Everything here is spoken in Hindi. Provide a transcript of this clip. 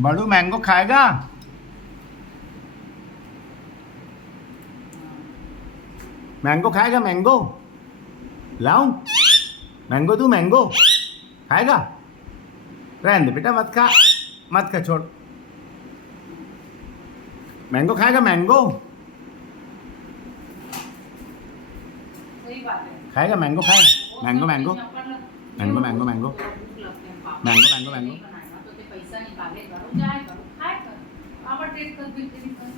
बड़ू मैंगो खाएगा? मैंगो खाएगा? मैंगो लाऊं? मैंगो तू मैंगो खाएगा? रहने दे बेटा, मत खा, मत खा, छोड़। मैंगो खाएगा? मैंगो सही बात है। खाएगा? मैंगो खाए? वो मैंगो सब मैंगो चीज़ अपन मैंगो जेवढं मैंगो बोलतो मैंगो तेवढं भूक लागते आणि पापा मैंगो मैंगो ते मैंगो नाही बनायला तो ते पैसा निकाले करो जाए करो खाए करो आवडते तर बिलकुल